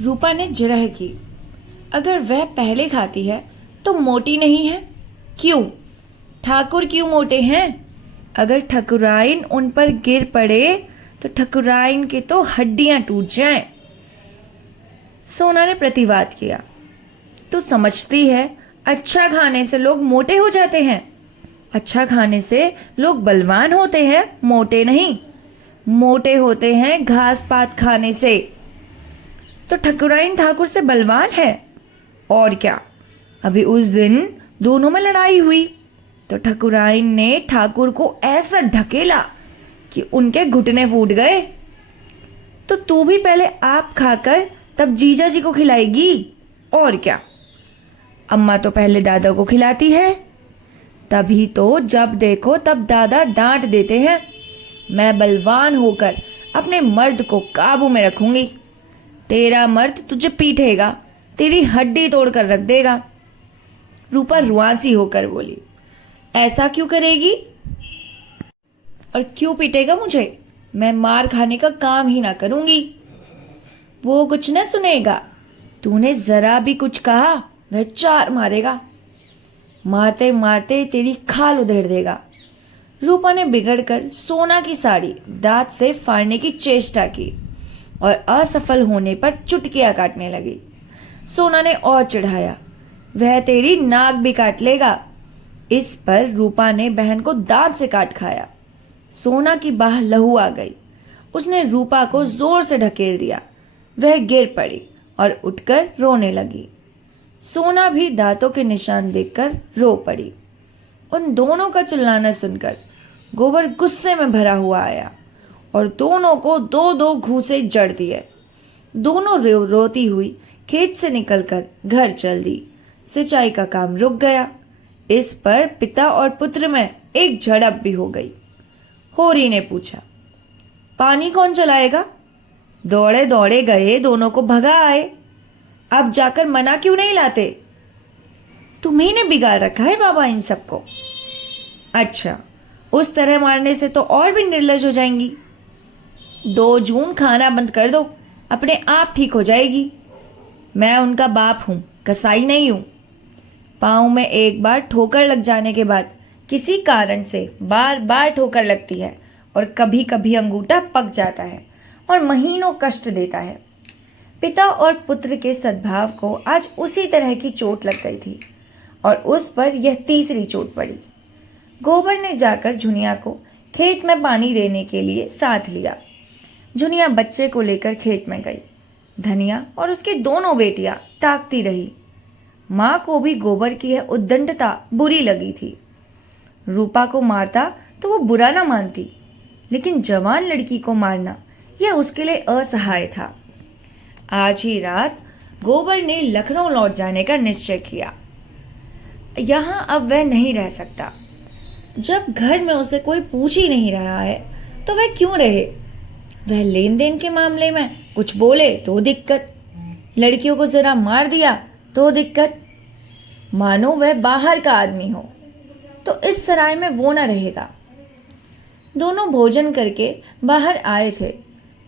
रूपा ने जिरह की। अगर वह पहले खाती है तो मोटी नहीं है। क्यों? ठाकुर क्यों मोटे हैं? अगर ठकुराइन उन पर गिर पड़े तो ठकुराइन के तो हड्डियां टूट जाएं। सोना ने प्रतिवाद किया। तू समझती है अच्छा खाने से लोग मोटे हो जाते हैं? अच्छा खाने से लोग बलवान होते हैं, मोटे नहीं। मोटे होते हैं घास पात खाने से। तो ठकुराइन ठाकुर से बलवान है। और क्या, अभी उस दिन दोनों में लड़ाई हुई तो ठकुराइन ने ठाकुर को ऐसा ढकेला कि उनके घुटने फूट गए। तो तू भी पहले आप खाकर तब जीजा जी को खिलाएगी। और क्या, अम्मा तो पहले दादा को खिलाती है। तभी तो जब देखो तब दादा डांट देते हैं। मैं बलवान होकर अपने मर्द को काबू में रखूंगी। तेरा मर्द तुझे पीटेगा, तेरी हड्डी तोड़कर रख देगा। रूपा रुआंसी होकर बोली। ऐसा क्यों करेगी? और क्यों पीटेगा मुझे? मैं मार खाने का काम ही ना करूंगी। वो कुछ न सुनेगा। तूने जरा भी कुछ कहा वह चार मारेगा। मारते मारते तेरी खाल उधेड़ देगा। रूपा ने बिगड़कर सोना की साड़ी दांत से फाड़ने की चेष्टा की और असफल होने पर चुटकियां काटने लगी। सोना ने और चिढ़ाया। वह तेरी नाक भी काट लेगा। इस पर रूपा ने बहन को दांत से काट खाया। सोना की बाह लहू आ गई। उसने रूपा को जोर से ढकेल दिया। वह गिर पड़ी और उठकर रोने लगी। सोना भी दांतों के निशान देखकर रो पड़ी। उन दोनों का चिल्लाना सुनकर गोबर गुस्से में भरा हुआ आया और दोनों को दो दो घूंसे जड़ दिए। दोनों रोती हुई खेत से निकलकर घर चल दी। सिंचाई का काम रुक गया। इस पर पिता और पुत्र में एक झड़प भी हो गई। होरी ने पूछा, पानी कौन चलाएगा? दौड़े दौड़े गए, दोनों को भगा आए। अब जाकर मना क्यों नहीं लाते? तुम्ही ने बिगाड़ रखा है बाबा इन सबको। अच्छा, उस तरह मारने से तो और भी निर्लज हो जाएंगी। 2 जून खाना बंद कर दो, अपने आप ठीक हो जाएगी। मैं उनका बाप हूं, कसाई नहीं हूं। पाँव में एक बार ठोकर लग जाने के बाद किसी कारण से बार बार ठोकर लगती है और कभी कभी अंगूठा पक जाता है और महीनों कष्ट देता है। पिता और पुत्र के सद्भाव को आज उसी तरह की चोट लग गई थी और उस पर यह तीसरी चोट पड़ी। गोबर ने जाकर झुनिया को खेत में पानी देने के लिए साथ लिया। झुनिया बच्चे को लेकर खेत में गई। धनिया और उसकी दोनों बेटियां ताकती रही। माँ को भी गोबर की यह उद्दंडता बुरी लगी थी। रूपा को मारता तो वो बुरा ना मानती, लेकिन जवान लड़की को मारना यह उसके लिए असहाय था। आज ही रात गोबर ने लखनऊ लौट जाने का निश्चय किया। यहाँ अब वह नहीं रह सकता। जब घर में उसे कोई पूछ ही नहीं रहा है तो वह क्यों रहे? वह लेन देन के मामले में कुछ बोले तो दिक्कत, लड़कियों को जरा मार दिया तो दिक्कत। मानो वह बाहर का आदमी हो। तो इस सराय में वो न रहेगा। दोनों भोजन करके बाहर आए थे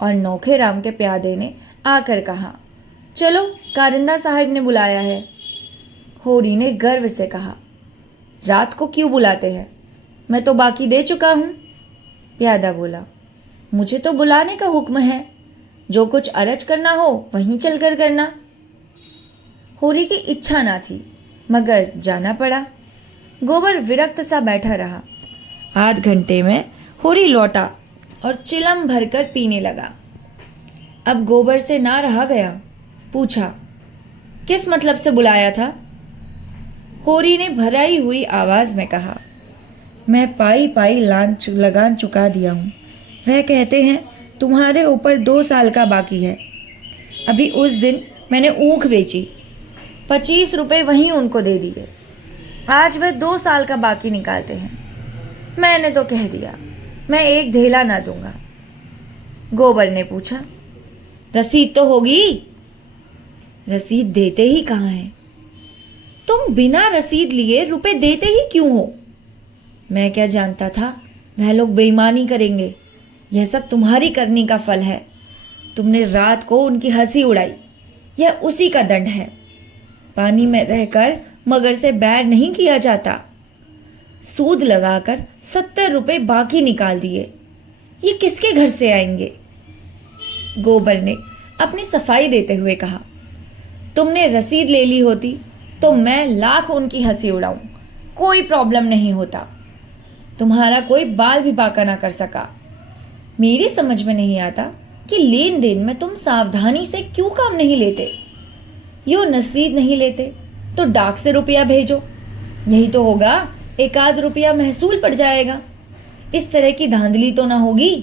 और नौखे राम के प्यादे ने आकर कहा, चलो कारिंदा साहब ने बुलाया है। होरी ने गर्व से कहा, रात को क्यों बुलाते हैं? मैं तो बाकी दे चुका हूं। प्यादा बोला, मुझे तो बुलाने का हुक्म है। जो कुछ अरज करना हो वहीं चलकर करना। होरी की इच्छा ना थी मगर जाना पड़ा। गोबर विरक्त सा बैठा रहा। आध घंटे में होरी लौटा और चिलम भरकर पीने लगा। अब गोबर से ना रहा गया। पूछा, किस मतलब से बुलाया था? होरी ने भराई हुई आवाज में कहा, मैं पाई पाई लगान चुका दिया हूं। वह कहते हैं तुम्हारे ऊपर 2 साल का बाकी है। अभी उस दिन मैंने ऊख बेची, 25 रुपए वहीं उनको दे दिए। आज वह 2 साल का बाकी निकालते हैं। मैंने तो कह दिया मैं एक धेला ना दूंगा। गोबर ने पूछा, रसीद तो होगी? रसीद देते ही कहाँ है? तुम बिना रसीद लिए रुपए देते ही क्यों हो? मैं क्या जानता था वह लोग बेईमानी करेंगे। यह सब तुम्हारी करनी का फल है। तुमने रात को उनकी हंसी उड़ाई, यह उसी का दंड है। पानी में रहकर मगर से बैर नहीं किया जाता। सूद लगाकर 70 रुपए बाकी निकाल दिए, ये किसके घर से आएंगे? गोबर ने अपनी सफाई देते हुए कहा, तुमने रसीद ले ली होती तो मैं लाख उनकी हंसी उड़ाऊं, कोई प्रॉब्लम नहीं होता। तुम्हारा कोई बाल भी बांका ना कर सका। मेरी समझ में नहीं आता कि लेन देन में तुम सावधानी से क्यों काम नहीं लेते। यो रसीद नहीं लेते तो डाक से रुपया भेजो, यही तो होगा, एक आध रुपया महसूल पड़ जाएगा। इस तरह की धांधली तो ना होगी।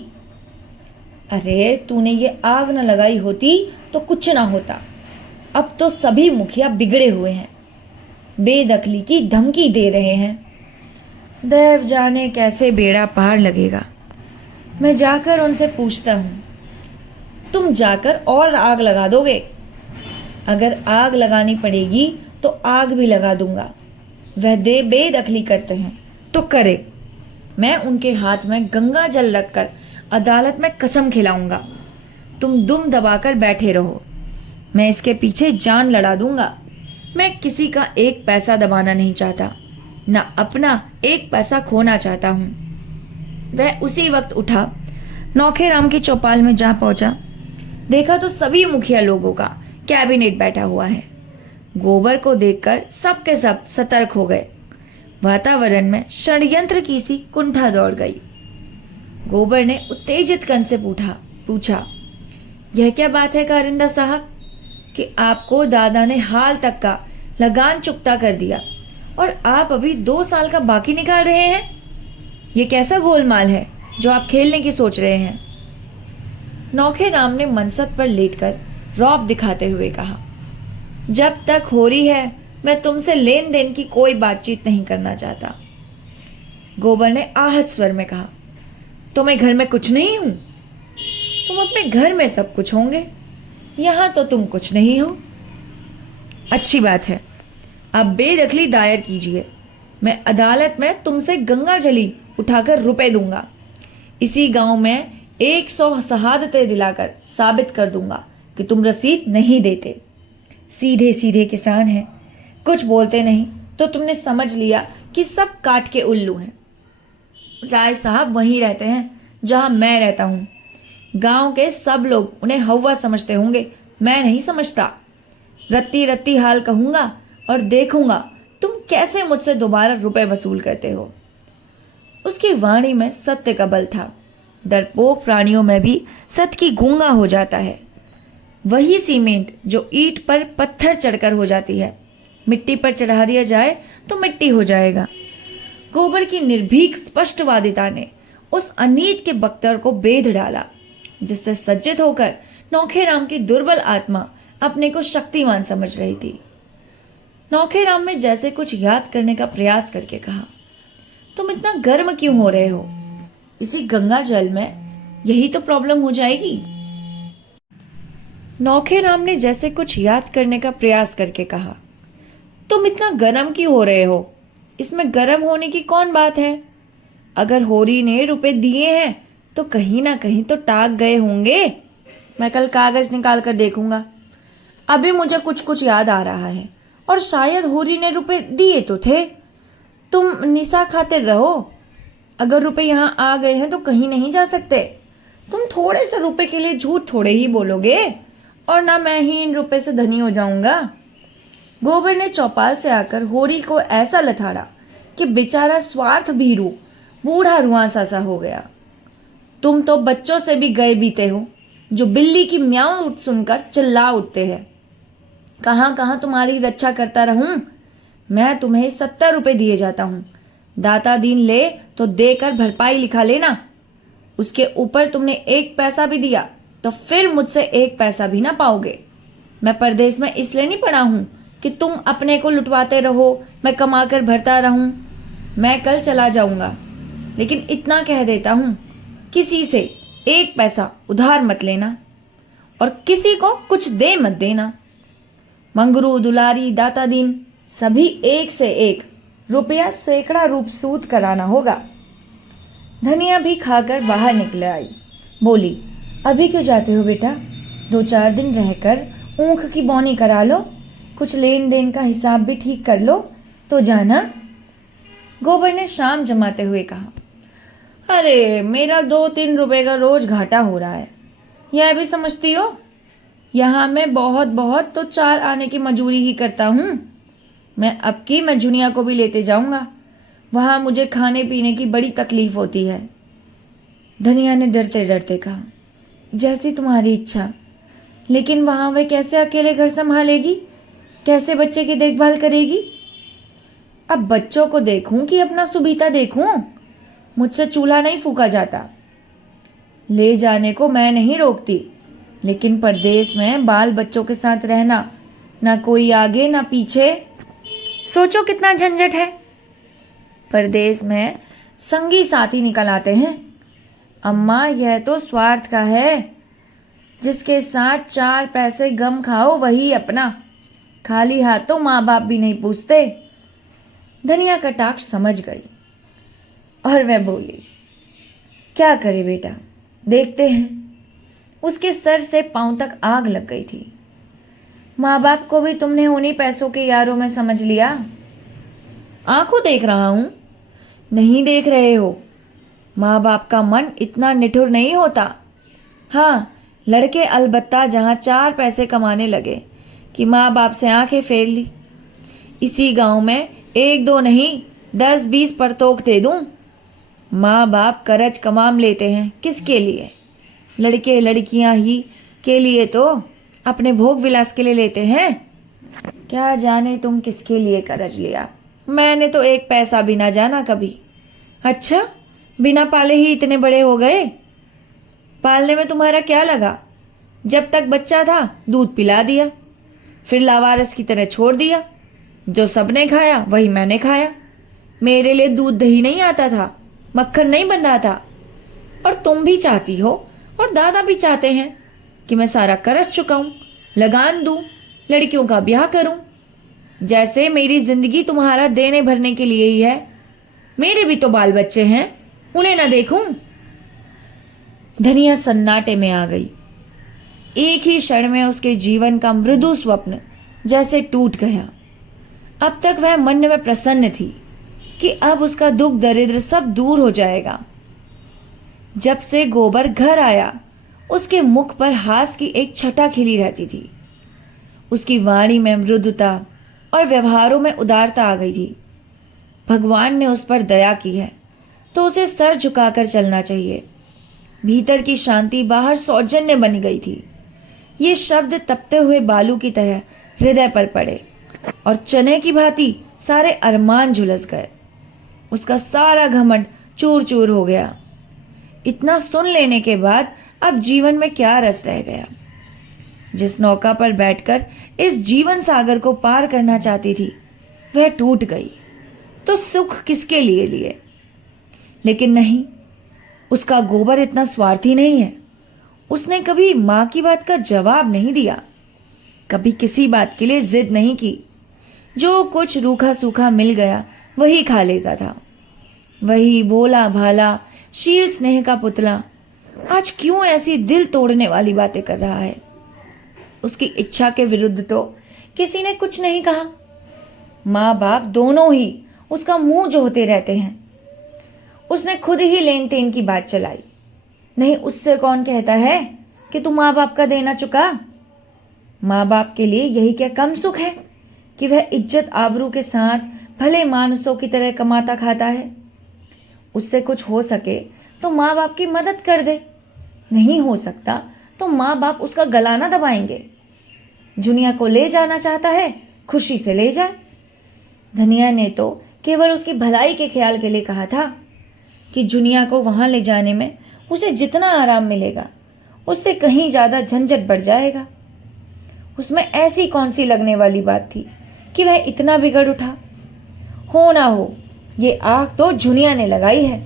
अरे तूने ये आग न लगाई होती तो कुछ ना होता। अब तो सभी मुखिया बिगड़े हुए हैं, बेदखली की धमकी दे रहे हैं। देव जाने कैसे बेड़ा पार लगेगा। मैं जाकर उनसे पूछता हूं। तुम जाकर और आग लगा दोगे? अगर आग लगानी पड़ेगी तो आग भी लगा दूंगा। वह दे बेदखली करते हैं तो करे। मैं उनके हाथ में गंगा जल रखकर अदालत में कसम खिलाऊंगा। तुम दुम दबाकर बैठे रहो, मैं इसके पीछे जान लड़ा दूंगा। मैं किसी का एक पैसा दबाना नहीं चाहता, न अपना एक पैसा खोना चाहता हूं। वह उसी वक्त उठा, नौखेराम की चौपाल में जा पहुंचा। देखा तो सभी मुखिया लोगों का कैबिनेट बैठा हुआ है। गोबर को देखकर सब के सब सतर्क हो गए। वातावरण में षड्यंत्र की सी कुंठा दौड़ गई। गोबर ने उत्तेजित कंठ से पूछा, यह क्या बात है कारिंदा साहब कि आपको दादा ने हाल तक का लगान चुकता कर दिया और आप अभी 2 साल का बाकी निकाल रहे हैं? ये कैसा गोलमाल है जो आप खेलने की सोच रहे हैं? नौखेराम ने मनसत पर लेटकर रौब दिखाते हुए कहा, जब तक हो रही है मैं तुमसे लेन देन की कोई बातचीत नहीं करना चाहता। गोबर ने आहत स्वर में कहा, तो मैं घर में कुछ नहीं हूं? तुम अपने घर में सब कुछ होंगे, यहां तो तुम कुछ नहीं हो। अच्छी बात है, अब बेदखली दायर कीजिए। मैं अदालत में तुमसे गंगा जली उठाकर रुपए दूंगा। इसी गांव में 100 शहादतें दिलाकर साबित कर दूंगा कि तुम रसीद नहीं देते। सीधे सीधे किसान हैं, कुछ बोलते नहीं तो तुमने समझ लिया कि सब काट के उल्लू हैं। राय साहब वहीं रहते हैं जहां मैं रहता हूं। गांव के सब लोग उन्हें हवा समझते होंगे, मैं नहीं समझता। रत्ती रत्ती हाल कहूंगा और देखूंगा तुम कैसे मुझसे दोबारा रुपए वसूल करते हो। उसकी वाणी में सत्य का बल था। डरपोक प्राणियों में भी सत्य की गूंगा हो जाता है। वही सीमेंट जो ईंट पर पत्थर चढ़कर हो जाती है, मिट्टी पर चढ़ा दिया जाए तो मिट्टी हो जाएगा। गोबर की निर्भीक स्पष्टवादिता ने उस अनीत के बख्तर को बेध डाला, जिससे सज्जित होकर नौखेराम की दुर्बल आत्मा अपने को शक्तिमान समझ रही थी। नौखेराम में जैसे कुछ याद करने का प्रयास करके कहा, तुम इतना गर्म क्यों हो रहे हो? इसी गंगा जल में यही तो प्रॉब्लम हो जाएगी। नौखेराम ने जैसे कुछ याद करने का प्रयास करके कहा, तुम इतना गर्म क्यों हो रहे हो? इसमें गर्म होने की कौन बात है? अगर होरी ने रुपए दिए हैं तो कहीं ना कहीं तो टाक गए होंगे। मैं कल कागज निकाल कर देखूंगा। अभी मुझे कुछ कुछ याद आ रहा है और शायद होरी ने रुपए दिए तो थे। तुम निशा खाते रहो। अगर रुपए यहाँ आ गए हैं तो कहीं नहीं जा सकते। तुम थोड़े से रुपए के लिए झूठ थोड़े ही बोलोगे और ना मैं ही इन रुपए से धनी हो जाऊंगा। गोबर ने चौपाल से आकर होरी को ऐसा लथाड़ा कि बेचारा स्वार्थ भीरू बूढ़ा रुआंसा सा हो गया। तुम तो बच्चों से भी गए बीते हो, जो बिल्ली की म्याऊं सुनकर चिल्ला उठते हैं। कहाँ कहाँ तुम्हारी रक्षा करता रहूं? मैं तुम्हें 70 रुपए दिए जाता हूं। दाता दीन ले तो देकर भरपाई लिखा लेना। उसके ऊपर तुमने 1 पैसा भी दिया तो फिर मुझसे 1 पैसा भी ना पाओगे। मैं परदेश में इसलिए नहीं पड़ा हूं कि तुम अपने को लुटवाते रहो, मैं कमा कर भरता रहूं। मैं कल चला जाऊंगा, लेकिन इतना कह देता हूं, किसी से 1 पैसा उधार मत लेना और किसी को कुछ दे मत देना। मंगरू, दुलारी, दाता दीन सभी एक से एक रुपया सैकड़ा रूप सूद कराना होगा। धनिया भी खाकर बाहर निकल आई। बोली, अभी क्यों जाते हो बेटा? 2-4 दिन रहकर ऊँख की बौनी करा लो, कुछ लेन देन का हिसाब भी ठीक कर लो तो जाना। गोबर ने शाम जमाते हुए कहा। अरे मेरा 2-3 रुपए का रोज घाटा हो रहा है, यह भी समझती हो? यहाँ मैं बहुत बहुत तो 4 आने की मजूरी ही करता हूँ। मैं झुनिया को भी लेते जाऊँगा, वहाँ मुझे खाने पीने की बड़ी तकलीफ होती है। धनिया ने डरते डरते कहा। जैसी तुम्हारी इच्छा, लेकिन वहाँ वह कैसे अकेले घर संभालेगी, कैसे बच्चे की देखभाल करेगी? अब बच्चों को देखूं कि अपना सुबीता देखूं? मुझसे चूल्हा नहीं फूका जाता। ले जाने को मैं नहीं रोकती, लेकिन परदेश में बाल बच्चों के साथ रहना, ना कोई आगे ना पीछे, सोचो कितना झंझट है। परदेश में संगी साथी निकल आते हैं। अम्मा यह तो स्वार्थ का है, जिसके साथ 4 पैसे गम खाओ वही अपना, खाली हाथ तो माँ बाप भी नहीं पूछते। धनिया कटाक्ष समझ गई और वह बोली, क्या करे बेटा, देखते हैं। उसके सर से पांव तक आग लग गई थी। माँ बाप को भी तुमने उन्हीं पैसों के यारों में समझ लिया। आंखों देख रहा हूं, नहीं देख रहे हो। माँ बाप का मन इतना निठुर नहीं होता। हाँ, लड़के अलबत्ता जहाँ 4 पैसे कमाने लगे कि माँ बाप से आंखें फेर ली। इसी गांव में 1-2 नहीं 10-20 परतोख दे दूं। माँ बाप करज कमाम लेते हैं, किसके लिए? लड़के लड़कियां ही के लिए तो, अपने भोग विलास के लिए लेते हैं। क्या जाने तुम किसके लिए करज लिया, मैंने तो 1 पैसा भी ना जाना कभी। अच्छा, बिना पाले ही इतने बड़े हो गए? पालने में तुम्हारा क्या लगा? जब तक बच्चा था दूध पिला दिया, फिर लावारिस की तरह छोड़ दिया। जो सबने खाया वही मैंने खाया। मेरे लिए दूध दही नहीं आता था, मक्खन नहीं बंधा था। और तुम भी चाहती हो और दादा भी चाहते हैं कि मैं सारा कर्ज चुकाऊं, लगान दूं, लड़कियों का ब्याह करूं। जैसे मेरी जिंदगी तुम्हारा देने भरने के लिए ही है। मेरे भी तो बाल बच्चे हैं, उन्हें ना देखूं? धनिया सन्नाटे में आ गई। एक ही क्षण में उसके जीवन का मृदु स्वप्न जैसे टूट गया। अब तक वह मन में प्रसन्न थी कि अब उसका दुख दरिद्र सब दूर हो जाएगा। जब से गोबर घर आया, उसके मुख पर हास की एक छटा खिली रहती थी। उसकी वाणी में मृदुता और व्यवहारों में उदारता आ गई थी। भगवान ने उस पर दया की है तो उसे सर झुकाकर चलना चाहिए। भीतर की शांति बाहर सौजन्य बन गई थी। ये शब्द तपते हुए बालू की तरह हृदय पर पड़े और चने की भांति सारे अरमान झुलस गए। उसका सारा घमंड चूर चूर हो गया। इतना सुन लेने के बाद अब जीवन में क्या रस रह गया? जिस नौका पर बैठकर इस जीवन सागर को पार करना चाहती थी वह टूट गई, तो सुख किसके लिए लिए? लेकिन नहीं, उसका गोबर इतना स्वार्थी नहीं है। उसने कभी माँ की बात का जवाब नहीं दिया, कभी किसी बात के लिए जिद नहीं की। जो कुछ रूखा सूखा मिल गया वही खा लेता था। वही भोला भाला शील स्नेह का पुतला आज क्यों ऐसी दिल तोड़ने वाली बातें कर रहा है? उसकी इच्छा के विरुद्ध तो किसी ने कुछ नहीं कहा। माँ बाप दोनों ही उसका मुंह जोहते रहते हैं। उसने खुद ही लेन देन की बात चलाई। नहीं, उससे कौन कहता है कि तू माँ बाप का देना चुका? माँ बाप के लिए यही क्या कम सुख है कि वह इज्जत आबरू के साथ भले मानुसों की तरह कमाता खाता है? उससे कुछ हो सके तो माँ बाप की मदद कर दे, नहीं हो सकता तो माँ बाप उसका गला ना दबाएंगे। जुनिया को ले जाना चाहता है, खुशी से ले जाए। धनिया ने तो केवल उसकी भलाई के ख्याल के लिए कहा था कि जुनिया को वहां ले जाने में उसे जितना आराम मिलेगा उससे कहीं ज्यादा झंझट बढ़ जाएगा। उसमें ऐसी कौन सी लगने वाली बात थी कि वह इतना बिगड़ उठा? हो ना हो, ये आग तो जुनिया ने लगाई है।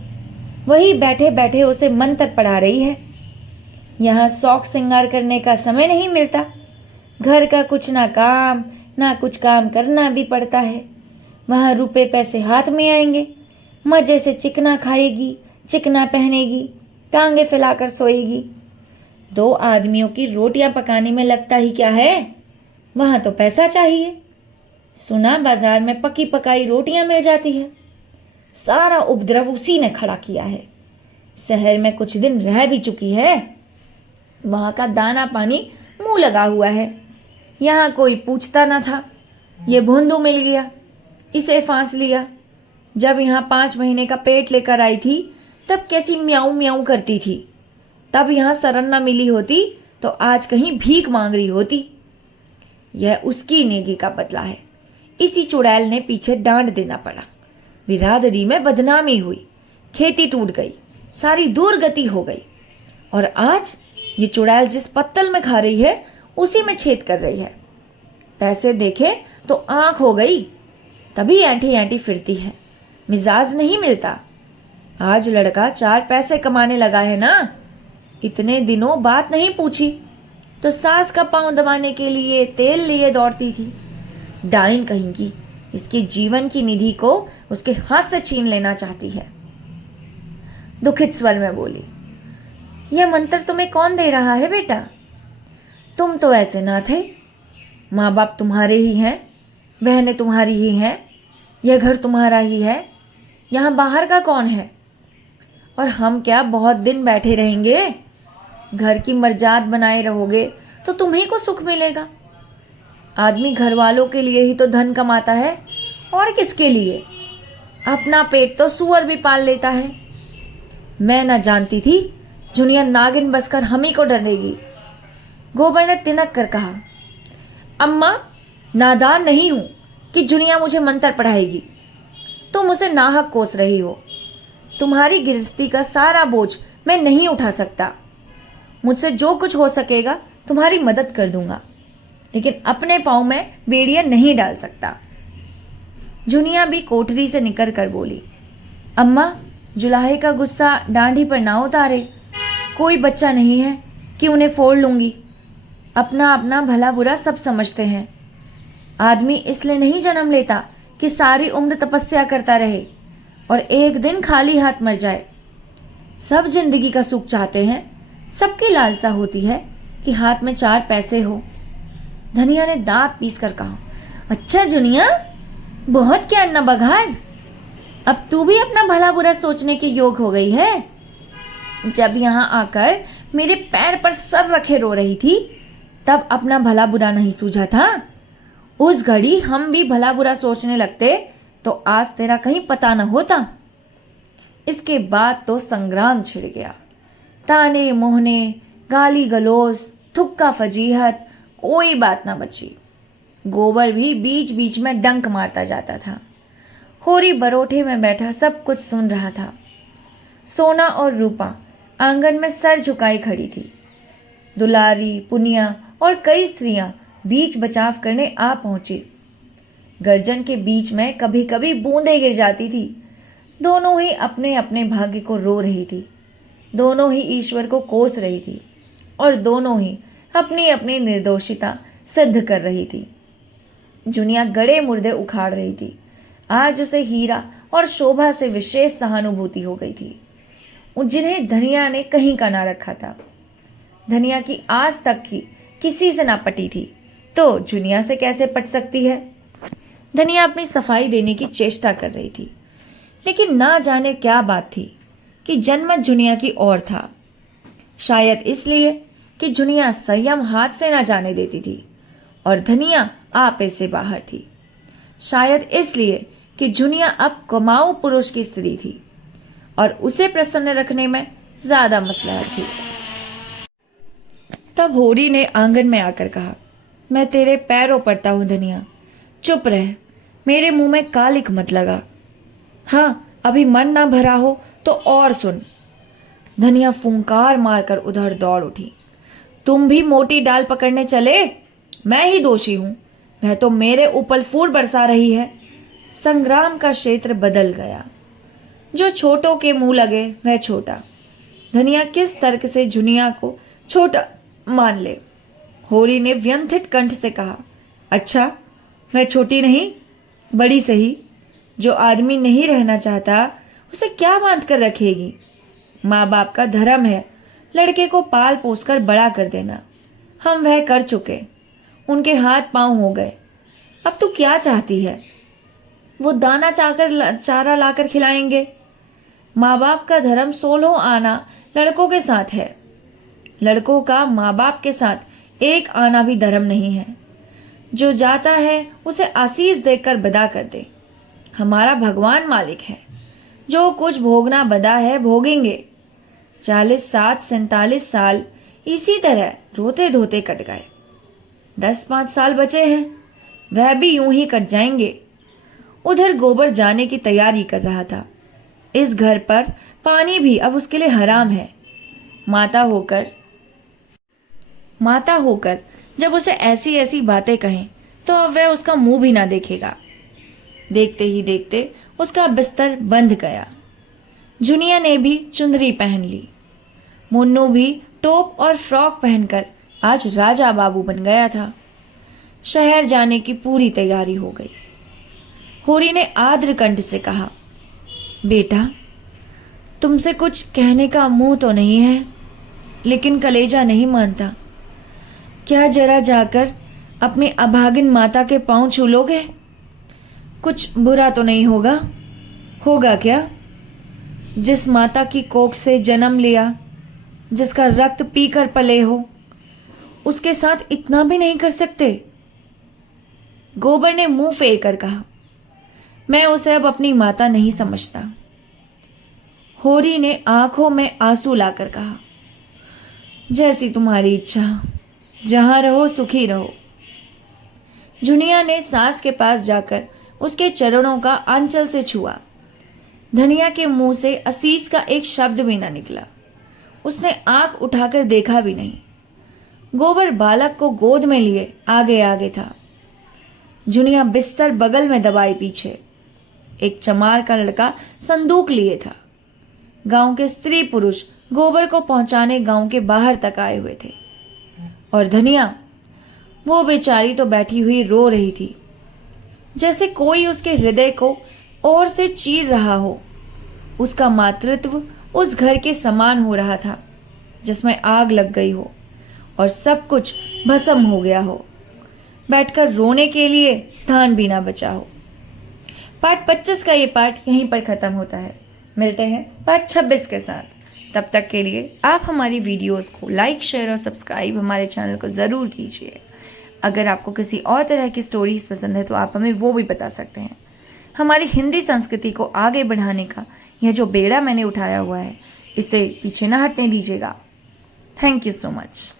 वही बैठे बैठे उसे मंत्र पढ़ा रही है। यहाँ शौक श्रृंगार करने का समय नहीं मिलता। घर का कुछ ना कुछ काम करना भी पड़ता है। वहाँ रुपए पैसे हाथ में आएंगे, मजे से चिकना खाएगी, चिकना पहनेगी, टांगे फैलाकर सोएगी। 2 आदमियों की रोटियां पकाने में लगता ही क्या है? वहां तो पैसा चाहिए। सुना बाजार में पकी पकाई रोटियां मिल जाती है। सारा उपद्रव उसी ने खड़ा किया है। शहर में कुछ दिन रह भी चुकी है, वहां का दाना पानी मुंह लगा हुआ है। यहाँ कोई पूछता न था। ये भोंदू मिल गया, इसे फांस लिया। जब यहाँ 5 महीने का पेट लेकर आई थी तब कैसी म्याऊं म्याऊं करती थी। तब यहाँ शरण न मिली होती तो आज कहीं भीख मांग रही होती। यह उसकी नेकी का बदला है। इसी चुड़ैल ने पीछे डांट देना पड़ा। बिरादरी में बदनामी हुई, खेती टूट गई, सारी दुर्गति हो गई। और आज ये चुड़ैल जिस पत्तल में खा रही है उसी में छेद कर रही है। पैसे देखे तो आंख हो गई, तभी ऐंठी ऐंठी फिरती है। मिजाज नहीं मिलता। आज लड़का 4 पैसे कमाने लगा है ना, इतने दिनों बात नहीं पूछी तो सास का पांव दबाने के लिए तेल लिए दौड़ती थी। डाइन कहीं की इसके जीवन की निधि को उसके हाथ से छीन लेना चाहती है। दुखित स्वर में बोली, यह मंत्र तुम्हें कौन दे रहा है बेटा? तुम तो ऐसे ना थे। माँ बाप तुम्हारे ही हैं, बहनें तुम्हारी ही हैं, यह घर तुम्हारा ही है। यहाँ बाहर का कौन है? और हम क्या बहुत दिन बैठे रहेंगे? घर की मर्जाद बनाए रहोगे तो तुम्ही को सुख मिलेगा। आदमी घर वालों के लिए ही तो धन कमाता है, और किसके लिए? अपना पेट तो सुअर भी पाल लेता है। मैं न जानती थी जुनिया नागिन बसकर हम ही को डरेगी। गोबर ने तिनक कर कहा, अम्मा नादान नहीं हूं कि जुनिया मुझे मंत्र पढ़ाएगी। तुम उसे नाहक कोस रही हो। तुम्हारी गृहस्थी का सारा बोझ मैं नहीं उठा सकता। मुझसे जो कुछ हो सकेगा तुम्हारी मदद कर दूंगा, लेकिन अपने पाँव में बेड़ियां नहीं डाल सकता। जुनिया भी कोठरी से निकल कर बोली, अम्मा जुलाहे का गुस्सा डांडी पर ना उतारे। कोई बच्चा नहीं है कि उन्हें फोड़ लूंगी। अपना अपना भला बुरा सब समझते हैं। आदमी इसलिए नहीं जन्म लेता कि सारी उम्र तपस्या करता रहे और एक दिन खाली हाथ मर जाए। सब जिंदगी का सुख चाहते हैं। सबकी लालसा होती है कि हाथ में 4 पैसे हो। धनिया ने दांत पीस कर कहा, अच्छा जुनिया, बहुत क्या अन्ना बघार, अब तू भी अपना भला बुरा सोचने के योग हो गई है। जब यहाँ आकर मेरे पैर पर सर रखे रो रही थी तब अपना भला बुरा नहीं सूझा था। उस घड़ी हम भी भला बुरा सोचने लगते तो आज तेरा कहीं पता न होता। इसके बाद तो संग्राम छिड़ गया। ताने मोहने, गाली गलौज, थुक्का फजीहत, कोई बात ना बची। गोबर भी बीच बीच में डंक मारता जाता था। होरी बरोठे में बैठा सब कुछ सुन रहा था। सोना और रूपा आंगन में सर झुकाई खड़ी थी। दुलारी, पुनिया और कई स्त्रियां बीच बचाव करने आ पहुंची। गर्जन के बीच में कभी कभी बूंदें गिर जाती थी। दोनों ही अपने अपने भाग्य को रो रही थी। दोनों ही ईश्वर को कोस रही थी और दोनों ही अपनी अपनी निर्दोषिता सिद्ध कर रही थी। जुनिया गड़े मुर्दे उखाड़ रही थी। आज उसे हीरा और शोभा से विशेष सहानुभूति हो गई थी, जिन्हें धनिया ने कहीं का ना रखा था। धनिया की आज तक की किसी से ना पटी थी तो जुनिया से कैसे पट सकती है। धनिया अपनी सफाई देने की चेष्टा कर रही थी, लेकिन ना जाने क्या बात थी कि जनमत जुनिया की ओर था। शायद इसलिए कि जुनिया संयम हाथ से ना जाने देती थी और धनिया आपे से बाहर थी। शायद इसलिए कि जुनिया अब कमाऊ पुरुष की स्त्री थी और उसे प्रसन्न रखने में ज्यादा मसलहत थी। तब होरी ने आंगन में आकर कहा, मैं तेरे पैरों पड़ता हूं धनिया, चुप रह, मेरे मुंह में कालिक मत लगा। हाँ, अभी मन ना भरा हो तो और सुन। धनिया फुंकार मारकर उधर दौड़ उठी। तुम भी मोटी डाल पकड़ने चले? मैं ही दोषी हूं, वह तो मेरे ऊपर फूल बरसा रही है। संग्राम का क्षेत्र बदल गया। जो छोटों के मुंह लगे वह छोटा। धनिया किस तर्क से जुनिया को छोटा मान ले। होरी ने व्यंथित कंठ से कहा, अच्छा, मैं छोटी नहीं, बड़ी सही। जो आदमी नहीं रहना चाहता उसे क्या बांध कर रखेगी? माँ बाप का धर्म है लड़के को पाल पोस कर बड़ा कर देना। हम वह कर चुके। उनके हाथ पांव हो गए। अब तू क्या चाहती है? वो दाना चारा लाकर खिलाएंगे। माँ बाप का धर्म 16 आना लड़कों के साथ है। लड़कों का माँ बाप के साथ एक आना भी धर्म नहीं है। जो जाता है उसे आशीष देकर विदा कर दे। हमारा भगवान मालिक है। जो कुछ भोगना बदा है भोगेंगे। 40 सात 47 साल इसी तरह रोते धोते कट गए। 10-5 साल बचे हैं, वह भी यूं ही कट जाएंगे। उधर गोबर जाने की तैयारी कर रहा था। इस घर पर पानी भी अब उसके लिए हराम है। माता होकर जब उसे ऐसी ऐसी बातें कहें तो अब वह उसका मुंह भी ना देखेगा। देखते ही देखते उसका बिस्तर बंध गया। जुनिया ने भी चुंदरी पहन ली। मुन्नू भी टोप और फ्रॉक पहनकर आज राजा बाबू बन गया था। शहर जाने की पूरी तैयारी हो गई। होरी ने आर्द्र कंठ से कहा, बेटा, तुमसे कुछ कहने का मुंह तो नहीं है, लेकिन कलेजा नहीं मानता। क्या जरा जाकर अपनी अभागिन माता के पांव छू लोगे? कुछ बुरा तो नहीं होगा? होगा क्या? जिस माता की कोख से जन्म लिया, जिसका रक्त पीकर पले हो, उसके साथ इतना भी नहीं कर सकते? गोबर ने मुंह फेर कर कहा, मैं उसे अब अपनी माता नहीं समझता। होरी ने आंखों में आंसू लाकर कहा, जैसी तुम्हारी इच्छा, जहां रहो सुखी रहो। जुनिया ने सास के पास जाकर उसके चरणों का आंचल से छुआ। धनिया के मुंह से असीस का एक शब्द भी न निकला। उसने आंख उठाकर देखा भी नहीं। गोबर बालक को गोद में लिए आगे आगे था। जुनिया बिस्तर बगल में दबाए पीछे। एक चमार का लड़का संदूक लिए था। गांव के स्त्री पुरुष गोबर को पहुंचाने गांव के बाहर तक आए हुए थे। और धनिया, वो बेचारी तो बैठी हुई रो रही थी, जैसे कोई उसके हृदय को और से चीर रहा हो। उसका मातृत्व उस घर के समान हो रहा था जिसमें आग लग गई हो और सब कुछ भस्म हो गया हो। बैठकर रोने के लिए स्थान भी ना बचा हो। पार्ट 25 का ये पार्ट यहीं पर ख़त्म होता है। मिलते हैं पार्ट 26 के साथ। तब तक के लिए आप हमारी वीडियोस को लाइक, शेयर और सब्सक्राइब हमारे चैनल को ज़रूर कीजिए। अगर आपको किसी और तरह की स्टोरीज पसंद है तो आप हमें वो भी बता सकते हैं। हमारी हिंदी संस्कृति को आगे बढ़ाने का यह जो बेड़ा मैंने उठाया हुआ है, इसे पीछे ना हटने दीजिएगा। Thank you so much.